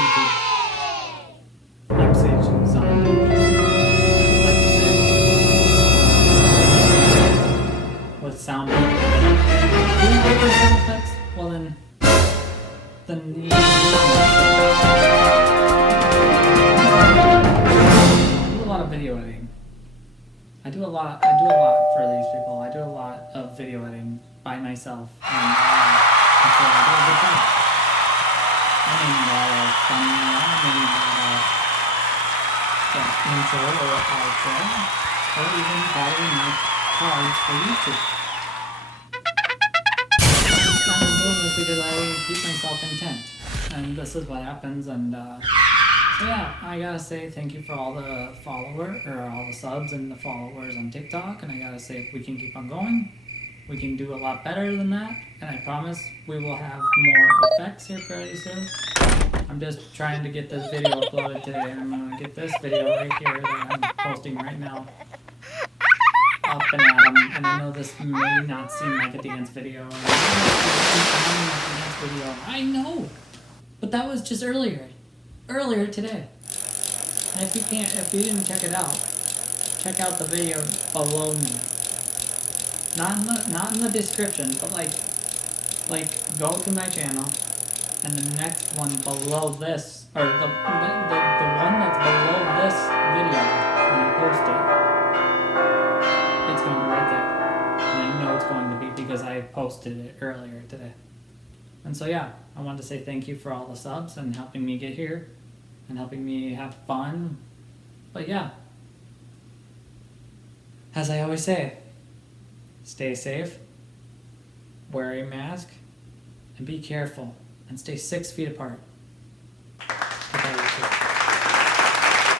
YouTube. I'm Sage Zombie. I'd like to say with sound effects. Do you like the sound effects? Well then you can do I do a lot of video editing. I do a lot for these people. I do a lot of video editing by myself, and so I do a good job. I may not have a thumbnail, maybe not an intro or outro, or even probably my cards for YouTube. I'm doing this because I keep myself intent, and this is what happens, and so yeah, I gotta say thank you for all the followers, or all the subs and the followers on TikTok, and I gotta say if we can keep on going, we can do a lot better than that, and I promise we will have more effects here pretty soon. I'm just trying to get this video uploaded today, and I'm gonna get this video right here that I'm posting right now up and at 'em, and I know this may not seem like a dance video, I know, but that was just earlier today. And if you didn't check it out, check out the video below me. Not in the description, but like go to my channel, and the next one below this, or the one that's below this video when I post it, it's going to be right there. And I know it's going to be because I posted it earlier today. And so yeah, I wanted to say thank you for all the subs and helping me get here and helping me have fun. But yeah, as I always say, stay safe, wear a mask, and be careful, and stay 6 feet apart.